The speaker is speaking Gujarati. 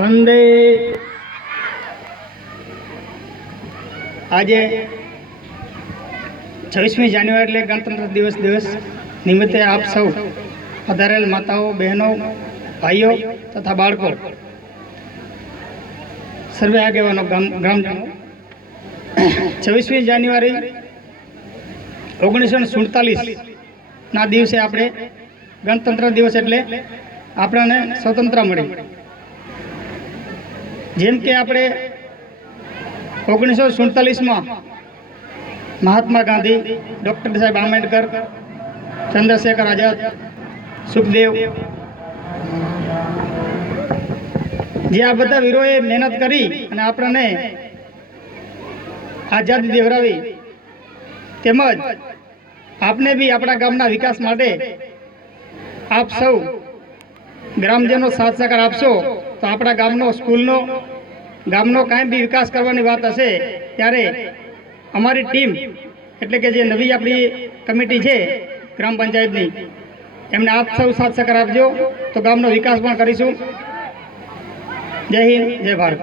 વંદે આજે 26મી જાન્યુઆરી એટલે ગણતંત્ર દિવસ નિમિત્તે આપ સૌ પધારેલ માતાઓ, બહેનો, ભાઈઓ તથા બાળકો, સર્વે આગેવાનો, ગ્રામજનો, 26મી જાન્યુઆરી 1947ના દિવસે આપણે ગણતંત્ર દિવસ એટલે આપણને સ્વતંત્ર મળી. જેમ કે આપણે 1947માં મહાત્મા ગાંધી, ડૉક્ટર સાહેબ આંબેડકર, ચંદ્રશેખર આઝાદ, સુખદેવ, જે આ બધા વીરોએ મહેનત કરી અને આપણને આઝાદી દેવરાવી, તેમજ આપને બી આપણા ગામના વિકાસ માટે આપ સૌ ગ્રામજનો સાથ સહકાર આપશો તો આપણા ગામનો, સ્કૂલનો, ગામનો કાંઈ બી વિકાસ કરવાની વાત હશે ત્યારે અમારી ટીમ એટલે કે જે નવી આપણી કમિટી છે ગ્રામ પંચાયતની, એમને આપ સૌ સાથ સહકાર આપજો તો ગામનો વિકાસ પણ કરીશું. જય હિન્દ, જય ભારત.